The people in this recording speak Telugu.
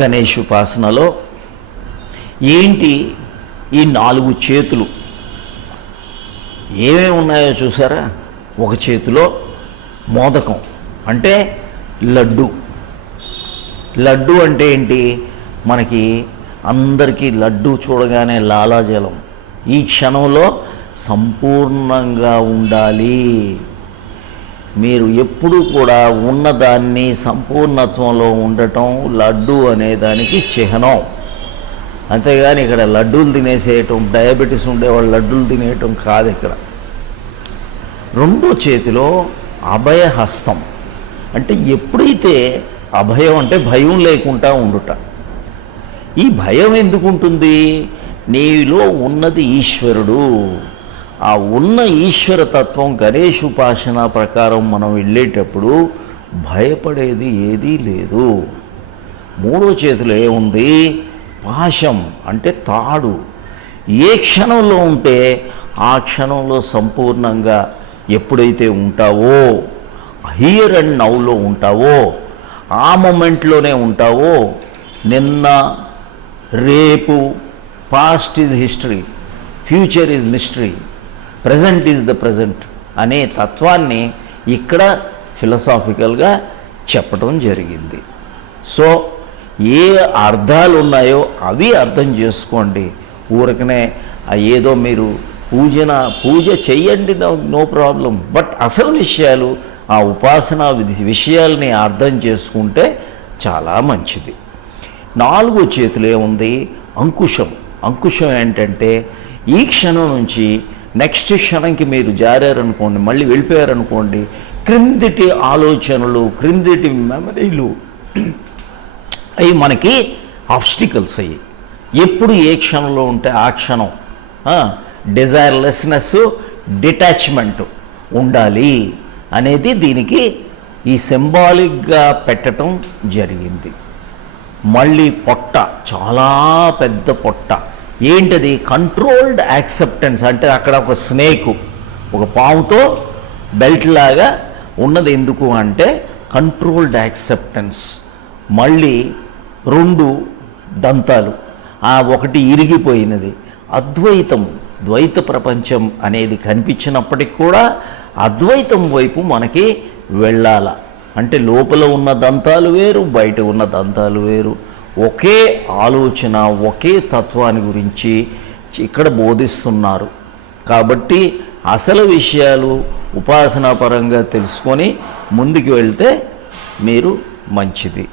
గణేష్ ఉపాసనలో ఏంటి ఈ 4 చేతులు ఏమేమి ఉన్నాయో చూసారా? ఒక చేతిలో మోదకం అంటే లడ్డు. లడ్డు అంటే ఏంటి? మనకి అందరికీ లడ్డు చూడగానే లాలాజలం. ఈ క్షణంలో సంపూర్ణంగా ఉండాలి. మీరు ఎప్పుడు కూడా ఉన్నదాన్ని సంపూర్ణత్వంలో ఉండటం లడ్డు అనేదానికి చిహ్నం. అంతేగాని ఇక్కడ లడ్డూలు తినేసేయటం, డయాబెటీస్ ఉండేవాళ్ళు లడ్డూలు తినేయటం కాదు. ఇక్కడ రెండో చేతిలో అభయహస్తం అంటే ఎప్పుడైతే అభయం అంటే భయం లేకుండా ఉండుట. ఈ భయం ఎందుకు ఉంటుంది? నీలో ఉన్నది ఈశ్వరుడు. ఆ ఉన్న ఈశ్వర తత్వం గణేష్ ఉపాసన ప్రకారం మనం వెళ్ళేటప్పుడు భయపడేది ఏదీ లేదు. మూడో చేతిలో ఏముంది? పాశం అంటే తాడు. ఏ క్షణంలో ఉంటే ఆ క్షణంలో సంపూర్ణంగా ఎప్పుడైతే ఉంటావో, హియర్ అండ్ నౌలో ఉంటావో, ఆ మొమెంట్లోనే ఉంటావో, నిన్న రేపు, past is history, future is mystery, present is the present అనే తత్వాన్ని ఇక్కడ ఫిలసాఫికల్గా చెప్పడం జరిగింది. సో ఏ అర్థాలు ఉన్నాయో అవి అర్థం చేసుకోండి. ఊరకనే ఏదో మీరు పూజ చెయ్యండి, నో ప్రాబ్లం. బట్ అసలు విషయాలు, ఆ ఉపాసన విషయాల్ని అర్థం చేసుకుంటే చాలా మంచిది. 4 చేతులు ఏముంది? అంకుశం. అంకుశం ఏంటంటే ఈ క్షణం నుంచి నెక్స్ట్ క్షణంకి మీరు జారారనుకోండి, మళ్ళీ వెళ్ళిపోయారనుకోండి, క్రిందిటి ఆలోచనలు, క్రిందిటి మెమరీలు అవి మనకి ఆబ్స్టికల్స్ అయ్యి ఎప్పుడు ఏ క్షణంలో ఉంటే ఆ క్షణం డిజైర్లెస్నెస్, డిటాచ్మెంట్ ఉండాలి అనేది దీనికి ఈ సింబాలిక్గా పెట్టడం జరిగింది. మళ్ళీ పొట్ట, చాలా పెద్ద పొట్ట. ఏంటది? Controlled acceptance. అంటే అక్కడ ఒక స్నేకు, ఒక పాముతో బెల్ట్ లాగా ఉన్నది. ఎందుకు అంటే కంట్రోల్డ్ యాక్సెప్టెన్స్. మళ్ళీ 2 దంతాలు, ఆ ఒకటి ఇరిగిపోయినది. అద్వైతం, ద్వైత ప్రపంచం అనేది కనిపించినప్పటికి కూడా అద్వైతం వైపు మనకి వెళ్ళాల. అంటే లోపల ఉన్న దంతాలు వేరు, బయట ఉన్న దంతాలు వేరు. ఒకే ఆలోచన, ఒకే తత్వాన్ని గురించి ఇక్కడ బోధిస్తున్నారు. కాబట్టి అసలు విషయాలు ఉపాసనా పరంగా తెలుసుకొని ముందుకు వెళ్తే మీరు మంచిది.